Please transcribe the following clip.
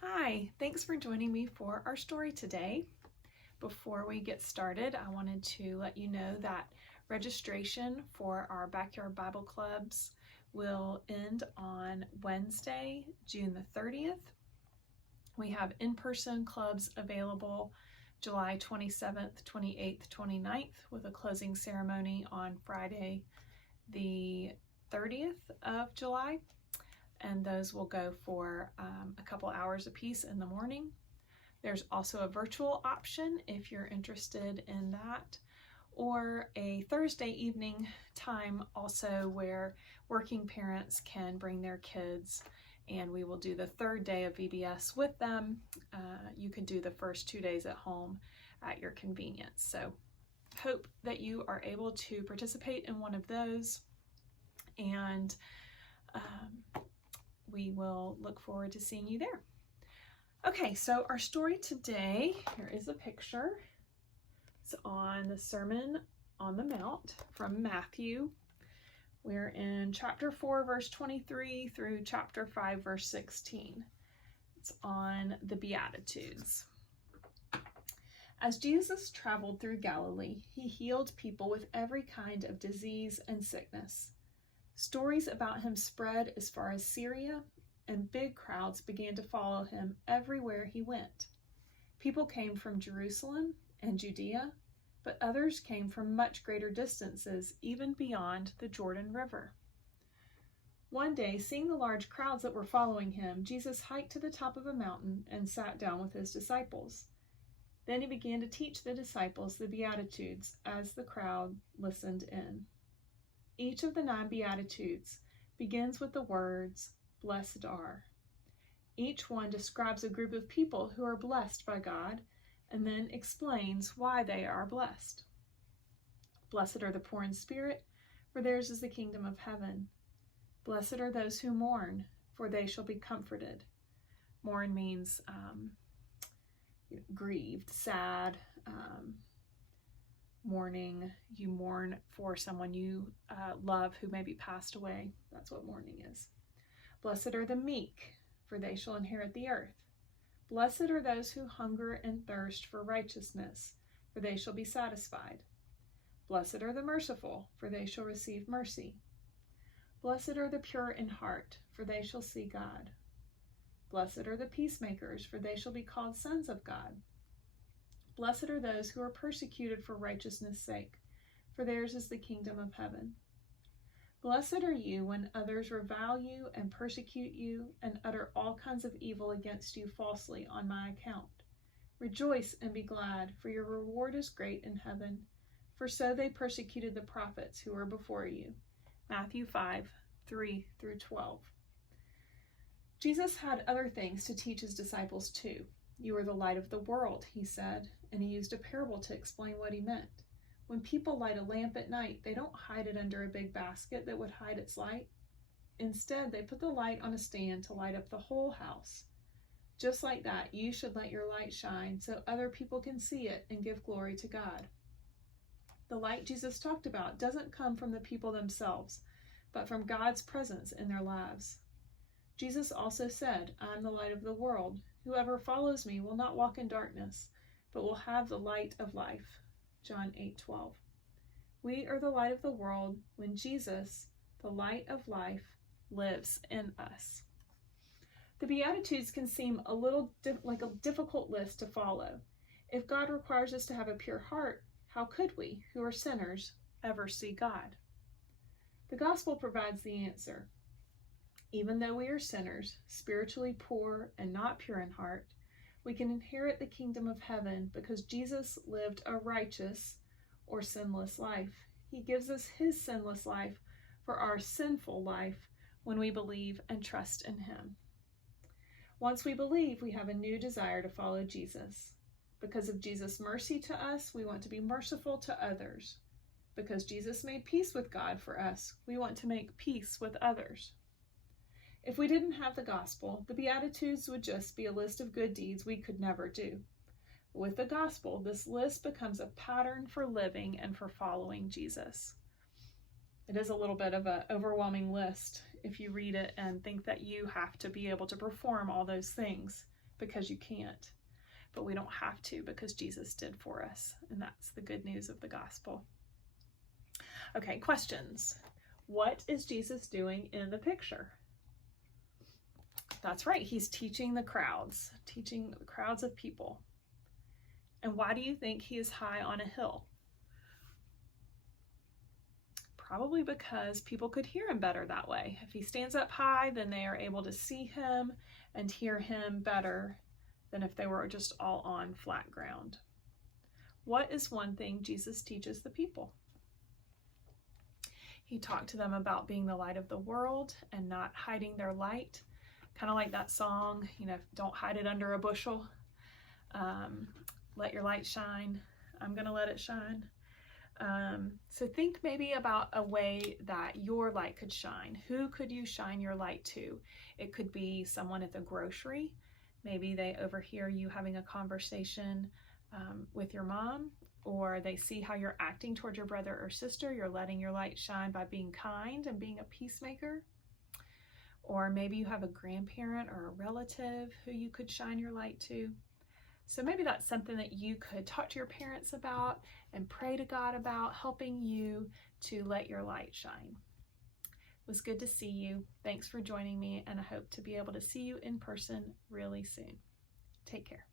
Hi, thanks for joining me for our story today. Before we get started, I wanted to let you know that registration for our backyard Bible clubs will end on Wednesday, June the 30th. We have in-person clubs available July 27th, 28th, 29th with a closing ceremony on Friday, the 30th of July. And those will go for a couple hours apiece in the morning. There's also a virtual option if you're interested in that, or a Thursday evening time also where working parents can bring their kids and we will do the third day of VBS with them. You can do the first 2 days at home at your convenience. So hope that you are able to participate in one of those, and we will look forward to seeing you there. Okay, so our story today, here is a picture. It's on the Sermon on the Mount from Matthew. We're in chapter 4, verse 23 through chapter 5, verse 16. It's on the Beatitudes. As Jesus traveled through Galilee, he healed people with every kind of disease and sickness. Stories about him spread as far as Syria, and big crowds began to follow him everywhere he went. People came from Jerusalem and Judea, but others came from much greater distances, even beyond the Jordan River. One day, seeing the large crowds that were following him, Jesus hiked to the top of a mountain and sat down with his disciples. Then he began to teach the disciples the Beatitudes as the crowd listened in. Each of the 9 Beatitudes begins with the words, "Blessed are." Each one describes a group of people who are blessed by God and then explains why they are blessed. Blessed are the poor in spirit, for theirs is the kingdom of heaven. Blessed are those who mourn, for they shall be comforted. Mourn means grieved, sad, mourning. You mourn for someone you love who maybe passed away. That's what mourning is. Blessed are the meek, for they shall inherit the earth. Blessed are those who hunger and thirst for righteousness, for they shall be satisfied. Blessed are the merciful, for they shall receive mercy. Blessed are the pure in heart, for they shall see God. Blessed are the peacemakers, for they shall be called sons of God. Blessed are those who are persecuted for righteousness' sake, for theirs is the kingdom of heaven. Blessed are you when others revile you and persecute you and utter all kinds of evil against you falsely on my account. Rejoice and be glad, for your reward is great in heaven, for so they persecuted the prophets who were before you. Matthew 5, 3 through 12. Jesus had other things to teach his disciples too. You are the light of the world, he said, and he used a parable to explain what he meant. When people light a lamp at night, they don't hide it under a big basket that would hide its light. Instead, they put the light on a stand to light up the whole house. Just like that, you should let your light shine so other people can see it and give glory to God. The light Jesus talked about doesn't come from the people themselves, but from God's presence in their lives. Jesus also said, "I'm the light of the world. Whoever follows me will not walk in darkness, but will have the light of life." John 8:12. We are the light of the world when Jesus, the light of life, lives in us. The Beatitudes can seem a little like a difficult list to follow. If God requires us to have a pure heart, how could we, who are sinners, ever see God? The gospel provides the answer. Even though we are sinners, spiritually poor and not pure in heart, we can inherit the kingdom of heaven because Jesus lived a righteous or sinless life. He gives us his sinless life for our sinful life when we believe and trust in him. Once we believe, we have a new desire to follow Jesus. Because of Jesus' mercy to us, we want to be merciful to others. Because Jesus made peace with God for us, we want to make peace with others. If we didn't have the gospel, the Beatitudes would just be a list of good deeds we could never do. With the gospel, this list becomes a pattern for living and for following Jesus. It is a little bit of an overwhelming list if you read it and think that you have to be able to perform all those things because you can't, but we don't have to because Jesus did for us. And that's the good news of the gospel. Okay, questions. What is Jesus doing in the picture? That's right, he's teaching the crowds of people. And why do you think he is high on a hill? Probably because people could hear him better that way. If he stands up high, then they are able to see him and hear him better than if they were just all on flat ground. What is one thing Jesus teaches the people? He talked to them about being the light of the world and not hiding their light. Kind of like that song, don't hide it under a bushel. Let your light shine. I'm going to let it shine. So think maybe about a way that your light could shine. Who could you shine your light to? It could be someone at the grocery. Maybe they overhear you having a conversation with your mom, or they see how you're acting toward your brother or sister. You're letting your light shine by being kind and being a peacemaker. Or maybe you have a grandparent or a relative who you could shine your light to. So maybe that's something that you could talk to your parents about and pray to God about, helping you to let your light shine. It was good to see you. Thanks for joining me, and I hope to be able to see you in person really soon. Take care.